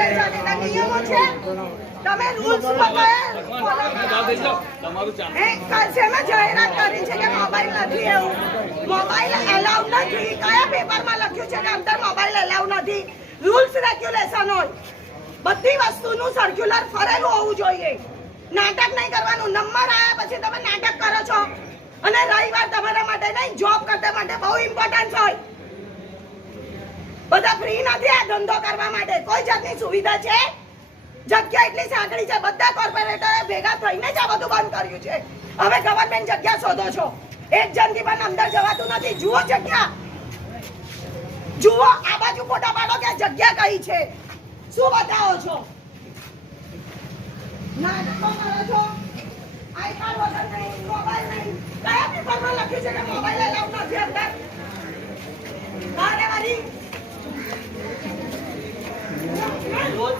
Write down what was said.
લેવાના નિયમો છે તમે રૂલ્સ શેમાં જાહેરાત કરી છે કે મોબાઈલ નથી એવું મોબાઈલ એલાઉડ નથી કયા પેપરમાં લખ્યું છે કે અંદર મોબાઈલ એલાઉડ નથી રૂલ્સ રેગ્યુલેશન હોય બધી વસ્તુનું સર્ક્યુલર ફરેલું હોવું જોઈએ નાટક નહીં કરવાનું નંબર આવ્યા પછી તમે નાટક કરો છો અને રવિવાર તમારા માટે નહીં જોબ કરતા માટે બહુ ઇમ્પોર્ટન્ટ હોય બધા ફ્રી નથી આ ધંધો કરવા માટે કોઈ જાતની સુવિધા છે જગ્યા એટલી સાંકડી છે બધા કોર્પોરેટરે ભેગા થઈને જ આ બધું બંધ કર્યું છે હવે ગવર્નમેન્ટ જગ્યા શોધો છો એક જણથી પણ અંદર જવાતું નથી જુઓ જગ્યા જુઓ આ બાજુ ફોટા પાડો કે જગ્યા કઈ છે શું બતાવો છો નાટકો કરો છો આઈ કાર્ડ વગર નહીં મોબાઈલ નહીં કયા પેપરમાં લખ્યું છે કે મોબાઈલ એલાઉડ નથી અંદર અરે મારી રોજ